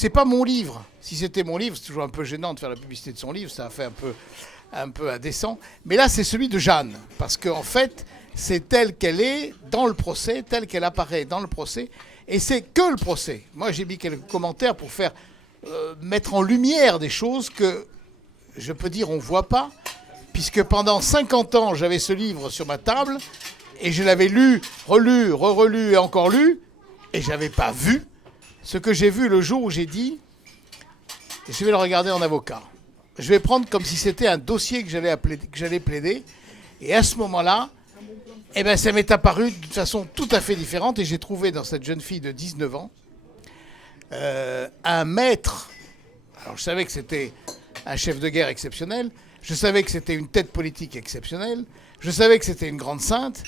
c'est pas mon livre. Si c'était mon livre, c'est toujours un peu gênant de faire la publicité de son livre, ça a fait un peu indécent. Mais là, c'est celui de Jeanne, parce qu'en fait, c'est telle qu'elle est dans le procès, telle qu'elle apparaît dans le procès, et c'est que le procès. Moi, j'ai mis quelques commentaires pour faire mettre en lumière des choses que, je peux dire, on ne voit pas, puisque pendant 50 ans, j'avais ce livre sur ma table, et je l'avais lu, relu, re-relu et encore lu, et je n'avais pas vu ce que j'ai vu le jour où j'ai dit « je vais le regarder en avocat ». Je vais prendre comme si c'était un dossier que j'allais plaider, et à ce moment-là, eh ben, ça m'est apparu d'une façon tout à fait différente, et j'ai trouvé dans cette jeune fille de 19 ans un maître. Alors je savais que c'était un chef de guerre exceptionnel, je savais que c'était une tête politique exceptionnelle, je savais que c'était une grande sainte,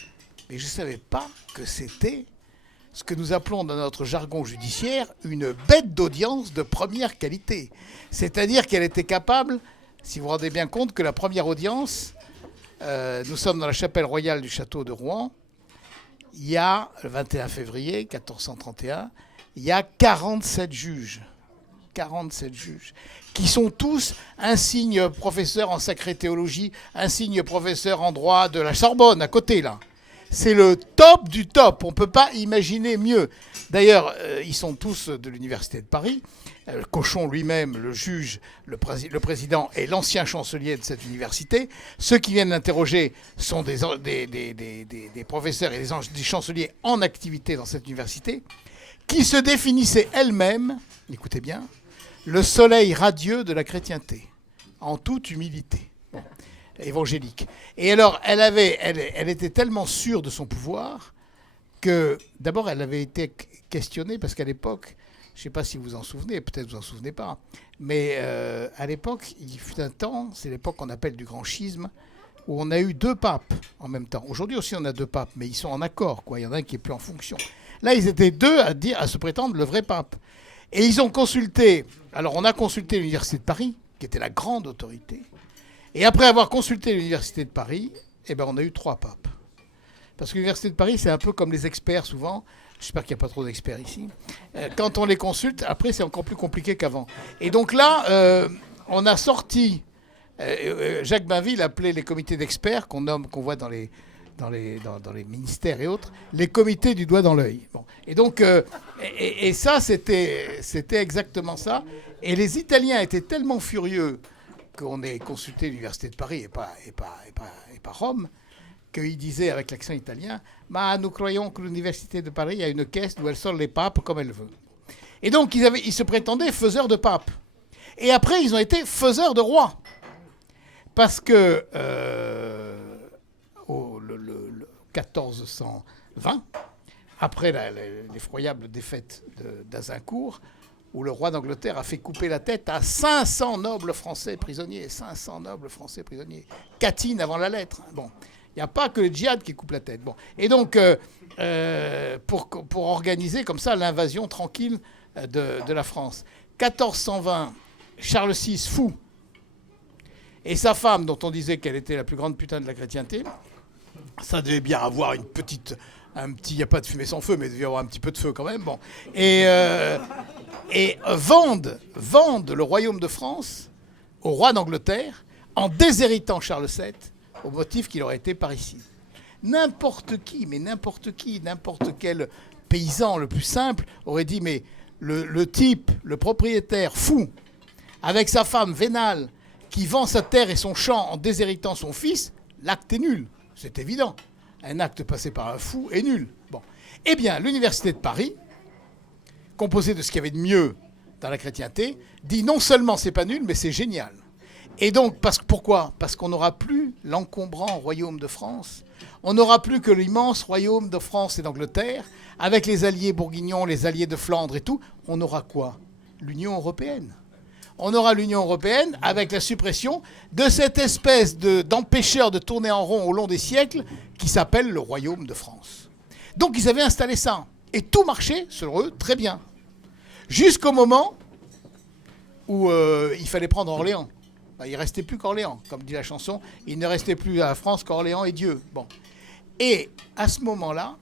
mais je ne savais pas que c'était ce que nous appelons dans notre jargon judiciaire une bête d'audience de première qualité. C'est-à-dire qu'elle était capable, si vous vous rendez bien compte, que la première audience, nous sommes dans la chapelle royale du château de Rouen, il y a, le 21 février 1431, il y a 47 juges. 47 juges, qui sont tous insignes professeurs en sacrée théologie, insignes professeurs en droit de la Sorbonne, à côté, là. C'est le top du top, on ne peut pas imaginer mieux. D'ailleurs, ils sont tous de l'Université de Paris. Cochon lui-même, le juge, le président et l'ancien chancelier de cette université. Ceux qui viennent l'interroger sont des professeurs et des chanceliers en activité dans cette université, qui se définissaient elles-mêmes, écoutez bien, le soleil radieux de la chrétienté, en toute humilité. Bon. Évangélique. Et alors, elle était tellement sûre de son pouvoir que, d'abord, elle avait été questionnée, parce qu'à l'époque, je ne sais pas si vous en souvenez, peut-être vous en souvenez pas, mais à l'époque, il fut un temps, c'est l'époque qu'on appelle du grand schisme, où on a eu 2 papes en même temps. Aujourd'hui aussi, on a 2 papes, mais ils sont en accord, quoi. Il y en a un qui est plus en fonction. Là, ils étaient 2 à se prétendre le vrai pape. Et ils ont consulté, alors on a consulté l'Université de Paris, qui était la grande autorité. Et après avoir consulté l'Université de Paris, eh ben on a eu 3 papes. Parce que l'Université de Paris, c'est un peu comme les experts souvent. J'espère qu'il n'y a pas trop d'experts ici. Quand on les consulte, après, c'est encore plus compliqué qu'avant. Et donc là, on a sorti... Jacques Bainville appelait les comités d'experts, qu'on voit dans les ministères et autres, les comités du doigt dans l'œil. Bon. Et donc, et ça, c'était exactement ça. Et les Italiens étaient tellement furieux qu'on ait consulté l'Université de Paris et pas Rome, qu'ils disaient avec l'accent italien, bah, nous croyons que l'Université de Paris a une caisse où elle sort les papes comme elle veut. Et donc, ils se prétendaient faiseurs de papes. Et après, ils ont été faiseurs de rois. Parce que, le 1420, après l'effroyable défaite d'Azincourt, où le roi d'Angleterre a fait couper la tête à 500 nobles français prisonniers. 500 nobles français prisonniers. Catine avant la lettre. Bon, il n'y a pas que le djihad qui coupe la tête. Bon. Et donc, pour organiser comme ça l'invasion tranquille de la France. 1420, Charles VI, fou. Et sa femme, dont on disait qu'elle était la plus grande putain de la chrétienté, ça devait bien avoir une petite... il n'y a pas de fumée sans feu, mais il devait y avoir un petit peu de feu quand même. Bon. Et vendent le royaume de France au roi d'Angleterre en déshéritant Charles VII au motif qu'il aurait été parricide. N'importe quel paysan le plus simple aurait dit, mais le type, le propriétaire fou, avec sa femme vénale, qui vend sa terre et son champ en déshéritant son fils, l'acte est nul. C'est évident. Un acte passé par un fou est nul. Bon. Eh bien, l'Université de Paris, composée de ce qu'il y avait de mieux dans la chrétienté, dit non seulement c'est pas nul, mais c'est génial. Et donc, pourquoi ? Parce qu'on n'aura plus l'encombrant royaume de France. On n'aura plus que l'immense royaume de France et d'Angleterre, avec les alliés bourguignons, les alliés de Flandre et tout. On aura quoi ? L'Union européenne. On aura l'Union européenne avec la suppression de cette espèce d'empêcheur de tourner en rond au long des siècles qui s'appelle le Royaume de France. Donc ils avaient installé ça. Et tout marchait, selon eux, très bien. Jusqu'au moment où il fallait prendre Orléans. Il ne restait plus qu'Orléans, comme dit la chanson. Il ne restait plus à la France qu'Orléans et Dieu. Bon. Et à ce moment-là,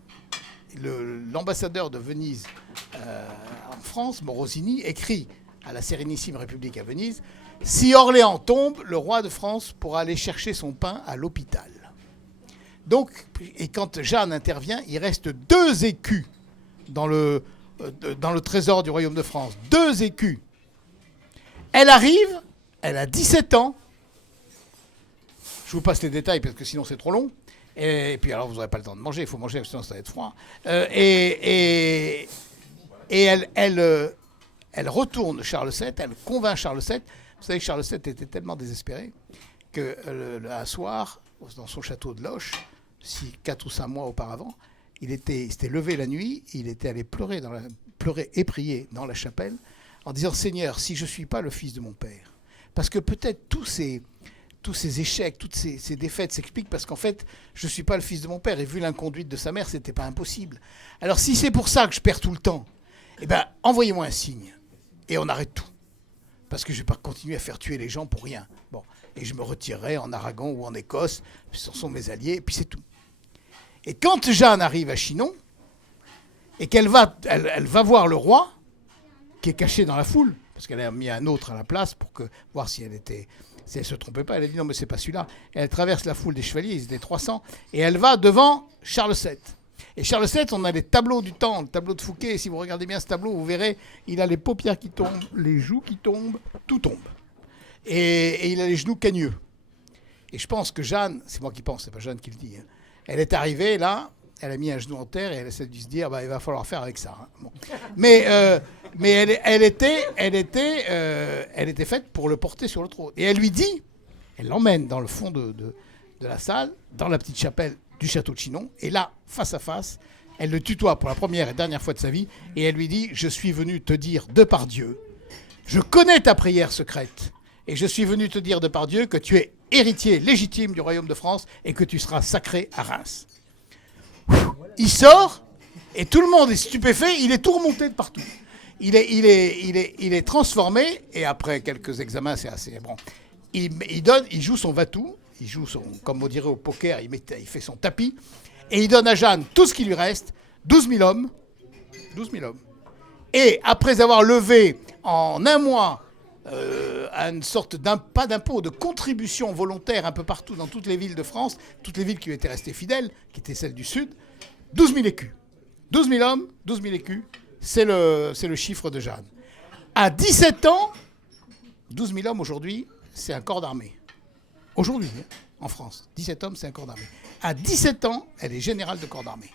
l'ambassadeur de Venise en France, Morosini écrit à la Sérénissime République à Venise, « Si Orléans tombe, le roi de France pourra aller chercher son pain à l'hôpital. » Donc, et quand Jeanne intervient, il reste 2 écus dans le trésor du royaume de France. 2 écus. Elle arrive, elle a 17 ans. Je vous passe les détails parce que sinon c'est trop long. Et puis alors vous n'aurez pas le temps de manger, il faut manger sinon ça va être froid. Et elle retourne Charles VII, elle convainc Charles VII. Vous savez que Charles VII était tellement désespéré que un soir, dans son château de Loches, 4 ou 5 mois auparavant, il s'était levé la nuit, il était allé pleurer et prier dans la chapelle en disant « Seigneur, si je ne suis pas le fils de mon père, parce que peut-être tous ces échecs, toutes ces défaites s'expliquent parce qu'en fait, je ne suis pas le fils de mon père et vu l'inconduite de sa mère, ce n'était pas impossible. Alors si c'est pour ça que je perds tout le temps, eh bien, envoyez-moi un signe et on arrête tout. Parce que je ne vais pas continuer à faire tuer les gens pour rien. Bon, et je me retirerai en Aragon ou en Écosse, ce sont mes alliés, et puis c'est tout. » Et quand Jeanne arrive à Chinon, et qu'elle va voir le roi, qui est caché dans la foule, parce qu'elle a mis un autre à la place pour voir si elle ne se trompait pas. Elle a dit non, mais c'est pas celui-là. Et elle traverse la foule des chevaliers, ils étaient 300, et elle va devant Charles VII. Et Charles VII, on a les tableaux du temps, le tableau de Fouquet. Si vous regardez bien ce tableau, vous verrez, il a les paupières qui tombent, les joues qui tombent, tout tombe. Et il a les genoux cagneux. Et je pense que Jeanne, c'est moi qui pense, c'est pas Jeanne qui le dit, hein, elle est arrivée là, elle a mis un genou en terre et elle essaie de se dire, il va falloir faire avec ça. Hein. Bon. Mais elle était faite pour le porter sur le trône. Et elle lui dit, elle l'emmène dans le fond de la salle, dans la petite chapelle du château de Chinon, et là, face à face, elle le tutoie pour la première et dernière fois de sa vie, et elle lui dit, je suis venu te dire de par Dieu, je connais ta prière secrète, et je suis venu te dire de par Dieu que tu es héritier légitime du royaume de France et que tu seras sacré à Reims. Il sort, et tout le monde est stupéfait, il est tout remonté de partout. Il est transformé, et après quelques examens, c'est assez bon. Il joue son va-tout, comme on dirait au poker, il fait son tapis, et il donne à Jeanne tout ce qui lui reste, 12 000 hommes. 12 000 hommes. Et après avoir levé en un mois une sorte pas d'impôt, de contribution volontaire un peu partout dans toutes les villes de France, toutes les villes qui étaient restées fidèles, qui étaient celles du Sud, 12 000 écus. 12 000 hommes, 12 000 écus, c'est le chiffre de Jeanne. À 17 ans, 12 000 hommes aujourd'hui, c'est un corps d'armée. Aujourd'hui, en France, 17 hommes, c'est un corps d'armée. À 17 ans, elle est générale de corps d'armée.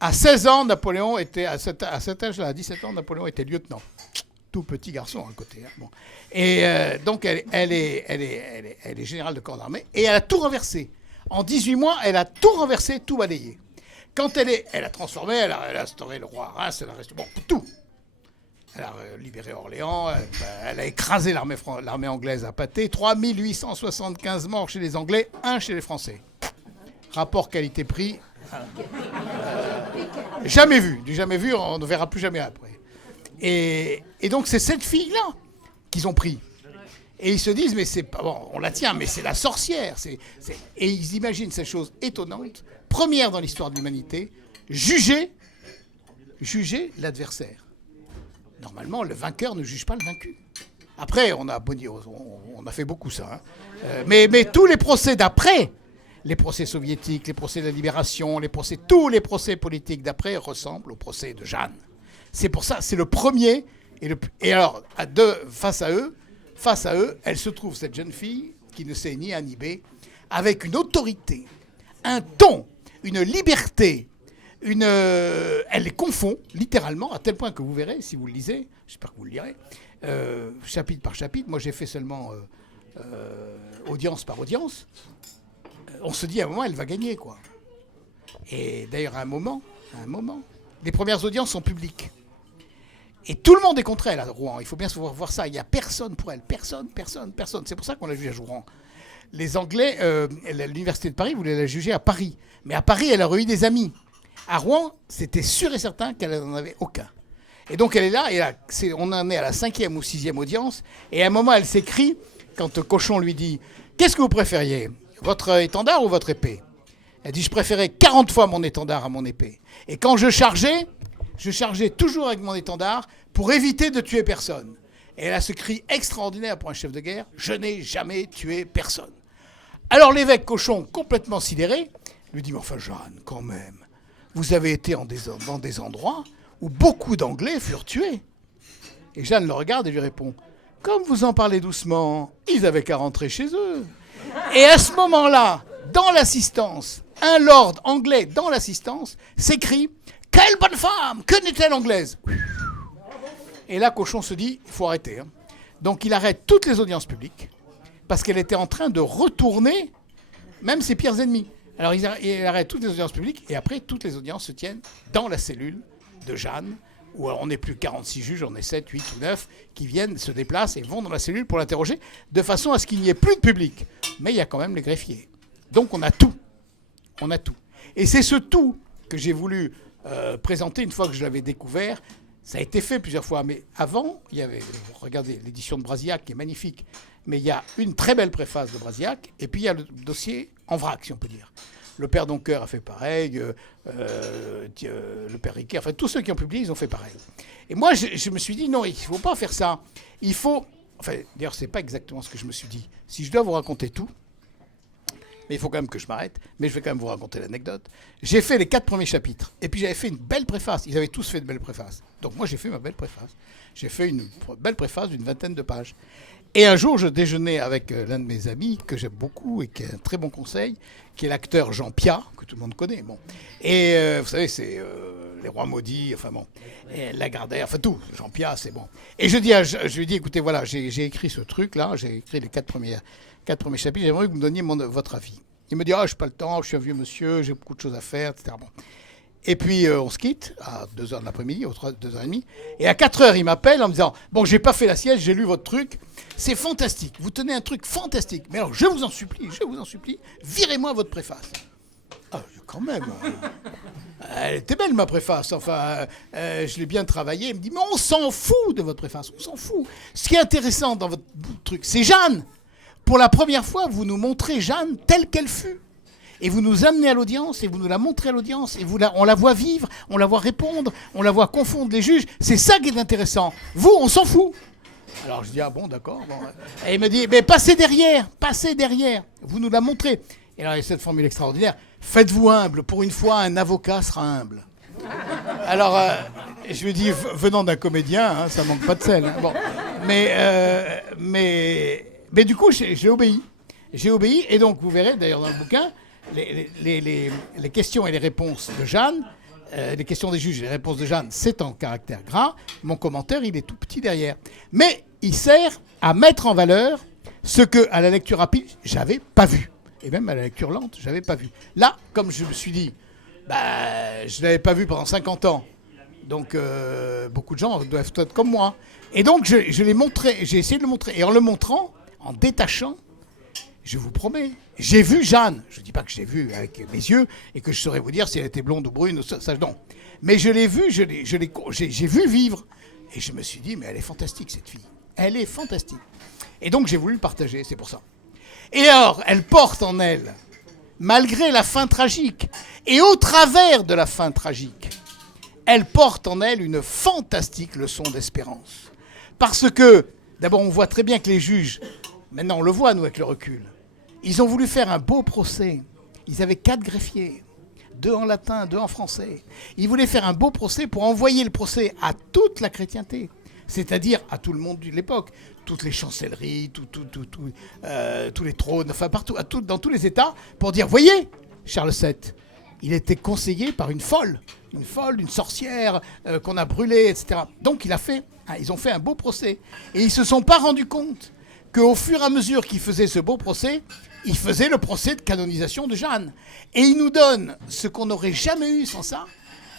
À 16 ans, Napoléon était, à cet âge-là, à 17 ans, Napoléon était lieutenant. Tout petit garçon à côté. Hein. Bon. Et donc, elle est générale de corps d'armée. Et elle a tout renversé. En 18 mois, elle a tout renversé, tout balayé. Quand elle a transformé, elle a instauré le roi à Reims, elle a resté, bon, tout. Elle a libéré Orléans, elle a écrasé l'armée anglaise à Patay. 3875 morts chez les Anglais, 1 chez les Français. Rapport qualité-prix, jamais vu. Du jamais vu, on ne verra plus jamais après. Et donc c'est cette fille-là qu'ils ont pris. Et ils se disent, mais c'est pas bon, on la tient, mais c'est la sorcière. Et ils imaginent cette chose étonnante, première dans l'histoire de l'humanité, juger l'adversaire. Normalement, le vainqueur ne juge pas le vaincu. Après, on a fait beaucoup ça. Hein. Mais tous les procès d'après, les procès soviétiques, les procès de la libération, tous les procès politiques d'après ressemblent au procès de Jeanne. C'est pour ça, c'est le premier. Et alors, face à eux, elle se trouve, cette jeune fille, qui ne sait ni A ni B, avec une autorité, un ton, une liberté, elle les confond, littéralement, à tel point que vous verrez, si vous le lisez, j'espère que vous le lirez, chapitre par chapitre, moi j'ai fait seulement audience par audience, on se dit à un moment, elle va gagner, quoi. Et d'ailleurs, à un moment, les premières audiences sont publiques. Et tout le monde est contre elle à Rouen. Il faut bien se voir ça. Il n'y a personne pour elle. Personne. C'est pour ça qu'on l'a jugée à Rouen. Les Anglais, l'Université de Paris voulait la juger à Paris. Mais à Paris, elle aurait eu des amis. À Rouen, c'était sûr et certain qu'elle n'en avait aucun. Et donc elle est là, on en est à la 5e ou 6e audience. Et à un moment, elle s'écrie, quand Cochon lui dit « Qu'est-ce que vous préfériez, votre étendard ou votre épée ?» Elle dit « Je préférais 40 fois mon étendard à mon épée. Et quand je chargeais, je chargeais toujours avec mon étendard pour éviter de tuer personne. Et elle a ce cri extraordinaire pour un chef de guerre, je n'ai jamais tué personne. Alors l'évêque Cochon, complètement sidéré, lui dit, mais enfin Jeanne, quand même, vous avez été dans des endroits où beaucoup d'Anglais furent tués. Et Jeanne le regarde et lui répond, comme vous en parlez doucement, ils avaient qu'à rentrer chez eux. Et à ce moment-là, dans l'assistance, un lord anglais dans l'assistance s'écrie « Quelle bonne femme! Que n'est-elle anglaise ?» Et là, Cochon se dit « Il faut arrêter. » Donc il arrête toutes les audiences publiques parce qu'elle était en train de retourner même ses pires ennemis. Alors il arrête toutes les audiences publiques et après, toutes les audiences se tiennent dans la cellule de Jeanne où on n'est plus 46 juges, on est 7, 8 ou 9 qui viennent, se déplacent et vont dans la cellule pour l'interroger de façon à ce qu'il n'y ait plus de public. Mais il y a quand même les greffiers. Donc on a tout. On a tout. Et c'est ce tout que j'ai voulu présenter une fois que je l'avais découvert. Ça a été fait plusieurs fois. Mais avant, il y avait, regardez, l'édition de Brasillac qui est magnifique. Mais il y a une très belle préface de Brasillac. Et puis il y a le dossier en vrac, si on peut dire. Le père Doncker a fait pareil, le père Riquet, enfin tous ceux qui ont publié, ils ont fait pareil. Et moi, je me suis dit, non, il ne faut pas faire ça. Il faut... Enfin, d'ailleurs, ce n'est pas exactement ce que je me suis dit. Si je dois vous raconter tout, mais il faut quand même que je m'arrête, mais je vais quand même vous raconter l'anecdote. J'ai fait les 4 premiers chapitres, et puis j'avais fait une belle préface. Ils avaient tous fait de belles préfaces. Donc moi, j'ai fait ma belle préface. J'ai fait une belle préface d'une 20aine de pages. Et un jour, je déjeunais avec l'un de mes amis, que j'aime beaucoup, et qui est un très bon conseil, qui est l'acteur Jean Piat, que tout le monde connaît. Bon. Et vous savez, c'est Les Rois Maudits, enfin bon, et Lagardère, enfin tout. Jean Piat, c'est bon. Et je lui dis, écoutez, voilà, j'ai écrit ce truc-là, j'ai écrit les 4 premiers chapitres, j'aimerais que vous me donniez votre avis. Il me dit, je n'ai pas le temps, je suis un vieux monsieur, j'ai beaucoup de choses à faire, etc. Bon. Et puis on se quitte à 2h de l'après-midi, 2h30. Et à 4h, il m'appelle en me disant, bon, j'ai pas fait la sieste, j'ai lu votre truc, c'est fantastique, vous tenez un truc fantastique. Mais alors, je vous en supplie, virez-moi votre préface. Ah, quand même. Elle était belle, ma préface. Enfin, je l'ai bien travaillée. Il me dit, mais on s'en fout de votre préface, on s'en fout. Ce qui est intéressant dans votre truc, c'est Jeanne. Pour la première fois, vous nous montrez Jeanne telle qu'elle fut. Et vous nous amenez à l'audience, et vous nous la montrez à l'audience, et on la voit vivre, on la voit répondre, on la voit confondre les juges. C'est ça qui est intéressant. Vous, on s'en fout. Alors je dis, ah bon, d'accord. Bon. Et il me dit, mais passez derrière, vous nous la montrez. Et alors il y a cette formule extraordinaire, faites-vous humble, pour une fois, un avocat sera humble. Alors je lui dis, venant d'un comédien, hein, ça manque pas de sel. Hein. Bon. Mais du coup, j'ai obéi. J'ai obéi, et donc vous verrez d'ailleurs dans le bouquin, les questions et les réponses de Jeanne, les questions des juges et les réponses de Jeanne, c'est en caractère gras. Mon commentaire, il est tout petit derrière. Mais il sert à mettre en valeur ce que, à la lecture rapide, j'avais pas vu. Et même à la lecture lente, j'avais pas vu. Là, comme je me suis dit, je l'avais pas vu pendant 50 ans. Donc, beaucoup de gens doivent être comme moi. Et donc, je l'ai montré, j'ai essayé de le montrer. Et en le montrant, en détachant, je vous promets, j'ai vu Jeanne. Je ne dis pas que je l'ai vue avec mes yeux et que je saurais vous dire si elle était blonde ou brune, ça non. Mais je l'ai vue, j'ai vu vivre. Et je me suis dit, mais elle est fantastique, cette fille. Elle est fantastique. Et donc, j'ai voulu le partager, c'est pour ça. Et alors, elle porte en elle, malgré la fin tragique, et au travers de la fin tragique, elle porte en elle une fantastique leçon d'espérance. Parce que, d'abord, on voit très bien que les juges, maintenant on le voit, nous, avec le recul, ils ont voulu faire un beau procès. Ils avaient 4 greffiers, 2 en latin, 2 en français. Ils voulaient faire un beau procès pour envoyer le procès à toute la chrétienté, c'est-à-dire à tout le monde de l'époque, toutes les chancelleries, tous les trônes, enfin partout, dans tous les États, pour dire, voyez, Charles VII, il était conseillé par une folle, une sorcière qu'on a brûlée, etc. Donc ils ont fait un beau procès. Et ils ne se sont pas rendus compte qu'au fur et à mesure qu'ils faisaient ce beau procès, ils faisaient le procès de canonisation de Jeanne. Et ils nous donnent ce qu'on n'aurait jamais eu sans ça.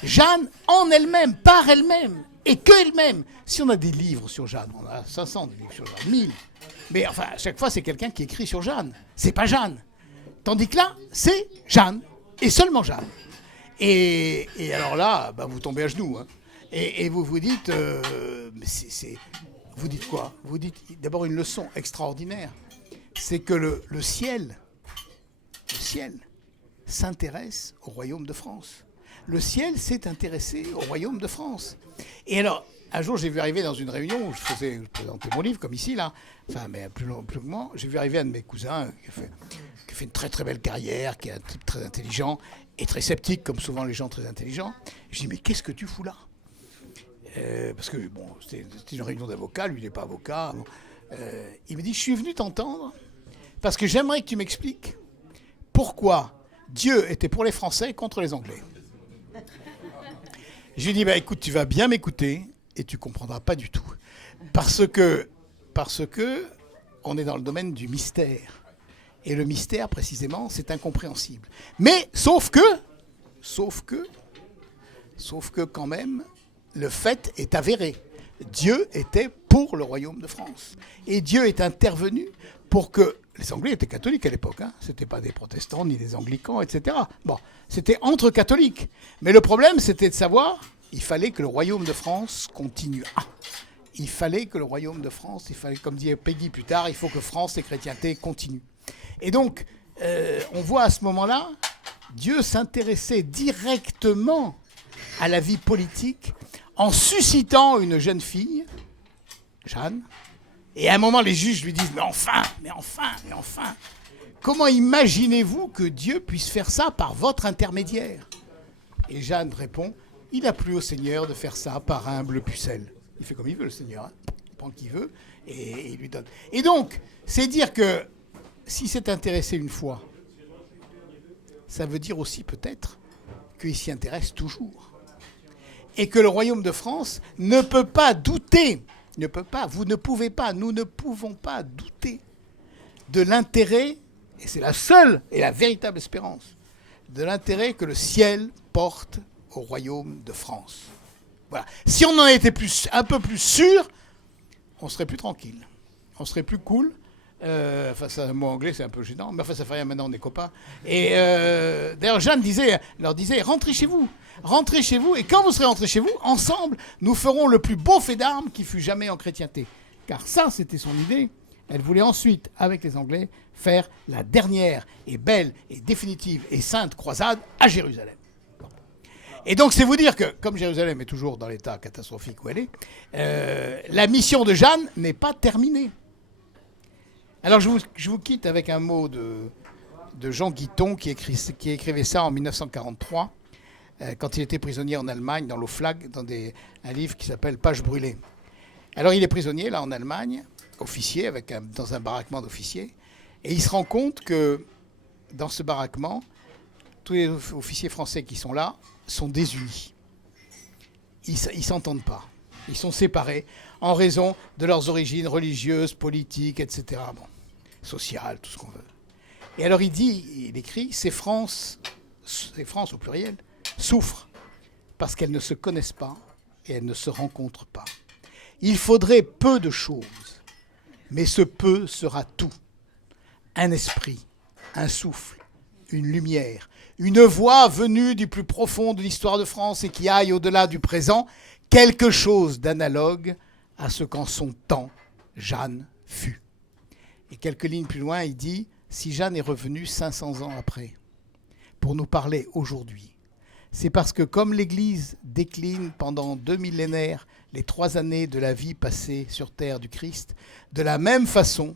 Jeanne en elle-même, par elle-même, et que elle-même. Si on a des livres sur Jeanne, on a 500 des livres sur Jeanne, 1000. Mais enfin, à chaque fois, c'est quelqu'un qui écrit sur Jeanne. C'est pas Jeanne. Tandis que là, c'est Jeanne, et seulement Jeanne. Et alors là, vous tombez à genoux. Hein. Et vous vous dites... Vous dites quoi? Vous dites d'abord une leçon extraordinaire. C'est que le ciel s'intéresse au royaume de France. le ciel s'est intéressé au royaume de France. Et alors, un jour, j'ai vu arriver dans une réunion où je présentais mon livre, comme ici, là, enfin, mais plus longuement, j'ai vu arriver un de mes cousins qui a fait une très très belle carrière, qui est un type très intelligent et très sceptique, comme souvent les gens très intelligents. Je dis, mais qu'est-ce que tu fous là ? Parce que, bon, c'était une réunion d'avocats, lui, il n'est pas avocat. Bon. Il me dit, je suis venu t'entendre parce que j'aimerais que tu m'expliques pourquoi Dieu était pour les Français contre les Anglais. Je lui dis, bah, écoute, tu vas bien m'écouter et tu comprendras pas du tout. Parce que on est dans le domaine du mystère. Et le mystère, précisément, c'est incompréhensible. Mais, sauf que, quand même, le fait est avéré. Dieu était pour le royaume de France. Et Dieu est intervenu pour que... Les Anglais étaient catholiques à l'époque, hein. Ce n'étaient pas des protestants ni des anglicans, etc. Bon, c'était entre catholiques. Mais le problème, c'était de savoir, il fallait que le royaume de France continue. Il fallait que le royaume de France, comme dit Peggy plus tard, il faut que France et chrétienté continuent. Et donc, on voit à ce moment-là, Dieu s'intéressait directement à la vie politique en suscitant une jeune fille, Jeanne. Et à un moment, les juges lui disent « Mais enfin, comment imaginez-vous que Dieu puisse faire ça par votre intermédiaire ?» Et Jeanne répond « Il a plu au Seigneur de faire ça par humble pucelle. » Il fait comme il veut, le Seigneur. Hein. Il prend qui veut et il lui donne. Et donc, c'est dire que s'il s'est intéressé une fois, ça veut dire aussi peut-être qu'il s'y intéresse toujours. Et que le royaume de France ne peut pas douter, vous ne pouvez pas, nous ne pouvons pas douter de l'intérêt, et c'est la seule et la véritable espérance, de l'intérêt que le ciel porte au royaume de France. Voilà. Si on en était un peu plus sûr, on serait plus tranquille, on serait plus cool. Enfin, c'est un mot anglais, c'est un peu gênant, mais enfin, ça fait rien, maintenant on est copains. Et d'ailleurs, Jeanne leur disait, rentrez chez vous, et quand vous serez rentrés chez vous, ensemble, nous ferons le plus beau fait d'armes qui fut jamais en chrétienté. Car ça, c'était son idée. Elle voulait ensuite, avec les Anglais, faire la dernière et belle et définitive et sainte croisade à Jérusalem. Et donc, c'est vous dire que, comme Jérusalem est toujours dans l'état catastrophique où elle est, la mission de Jeanne n'est pas terminée. Alors, je vous quitte avec un mot de Jean Guiton qui écrivait ça en 1943, quand il était prisonnier en Allemagne, dans l'Oflag, dans un livre qui s'appelle Pages brûlées. Alors, il est prisonnier, là, en Allemagne, officier, dans un baraquement d'officiers, et il se rend compte que, dans ce baraquement, tous les officiers français qui sont là sont désunis. Ils ne s'entendent pas. Ils sont séparés en raison de leurs origines religieuses, politiques, etc. Bon, sociales, tout ce qu'on veut. Et alors il écrit, ces France au pluriel, souffrent parce qu'elles ne se connaissent pas et elles ne se rencontrent pas. Il faudrait peu de choses, mais ce peu sera tout. Un esprit, un souffle, une lumière, une voix venue du plus profond de l'histoire de France et qui aille au-delà du présent, quelque chose d'analogue à ce qu'en son temps, Jeanne fut. Et quelques lignes plus loin, il dit « Si Jeanne est revenue 500 ans après, pour nous parler aujourd'hui, c'est parce que comme l'Église décline pendant 2 millénaires les 3 années de la vie passée sur terre du Christ, de la même façon,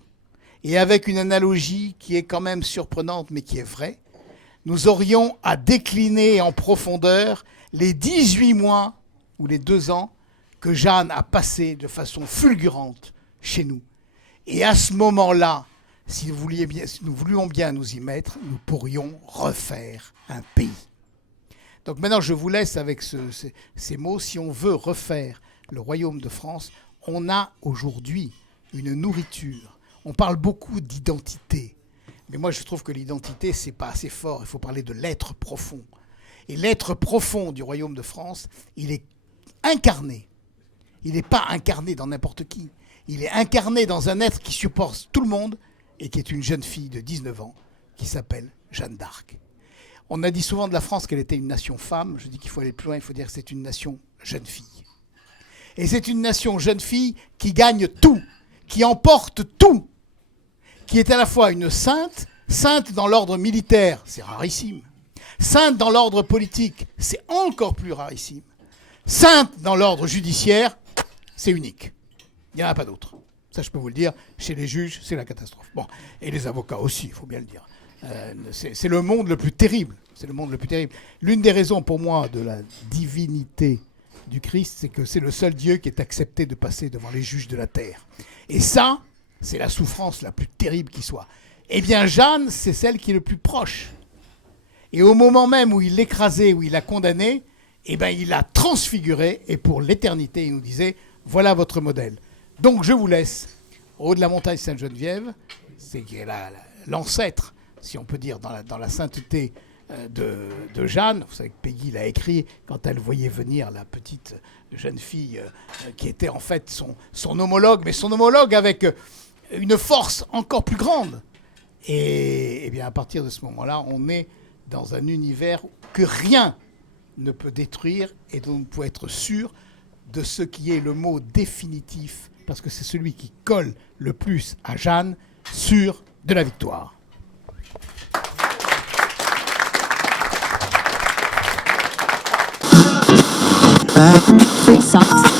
et avec une analogie qui est quand même surprenante mais qui est vraie, nous aurions à décliner en profondeur les 18 mois ou les 2 ans que Jeanne a passé de façon fulgurante chez nous. Et à ce moment-là, si nous voulions bien nous y mettre, nous pourrions refaire un pays. Donc maintenant, je vous laisse avec ces mots. Si on veut refaire le royaume de France, on a aujourd'hui une nourriture. On parle beaucoup d'identité. Mais moi, je trouve que l'identité, c'est pas assez fort. Il faut parler de l'être profond. Et l'être profond du royaume de France, il est incarné. Il n'est pas incarné dans n'importe qui. Il est incarné dans un être qui supporte tout le monde et qui est une jeune fille de 19 ans qui s'appelle Jeanne d'Arc. On a dit souvent de la France qu'elle était une nation femme. Je dis qu'il faut aller plus loin, il faut dire que c'est une nation jeune fille. Et c'est une nation jeune fille qui gagne tout, qui emporte tout, qui est à la fois une sainte dans l'ordre militaire, c'est rarissime, Sainte dans l'ordre politique, c'est encore plus rarissime. Sainte dans l'ordre judiciaire, c'est unique. Il n'y en a pas d'autre. Ça, je peux vous le dire. Chez les juges, c'est la catastrophe. Bon, et les avocats aussi, il faut bien le dire. C'est le monde le plus terrible. C'est le monde le plus terrible. L'une des raisons pour moi de la divinité du Christ, c'est que c'est le seul Dieu qui est accepté de passer devant les juges de la terre. Et ça, c'est la souffrance la plus terrible qui soit. Eh bien, Jeanne, c'est celle qui est le plus proche. Et au moment même où il l'écrasait, où il l'a condamné, eh bien, il l'a transfiguré. Et pour l'éternité, il nous disait, voilà votre modèle. Donc, je vous laisse au haut de la montagne Sainte-Geneviève. C'est l'ancêtre, si on peut dire, dans la sainteté de Jeanne. Vous savez que Peggy l'a écrit quand elle voyait venir la petite jeune fille qui était en fait son homologue, mais son homologue avec une force encore plus grande. Et bien à partir de ce moment-là, on est dans un univers que rien ne peut détruire et dont on peut être sûr de ce qui est le mot définitif, parce que c'est celui qui colle le plus à Jeanne, sûr de la victoire. Free socks.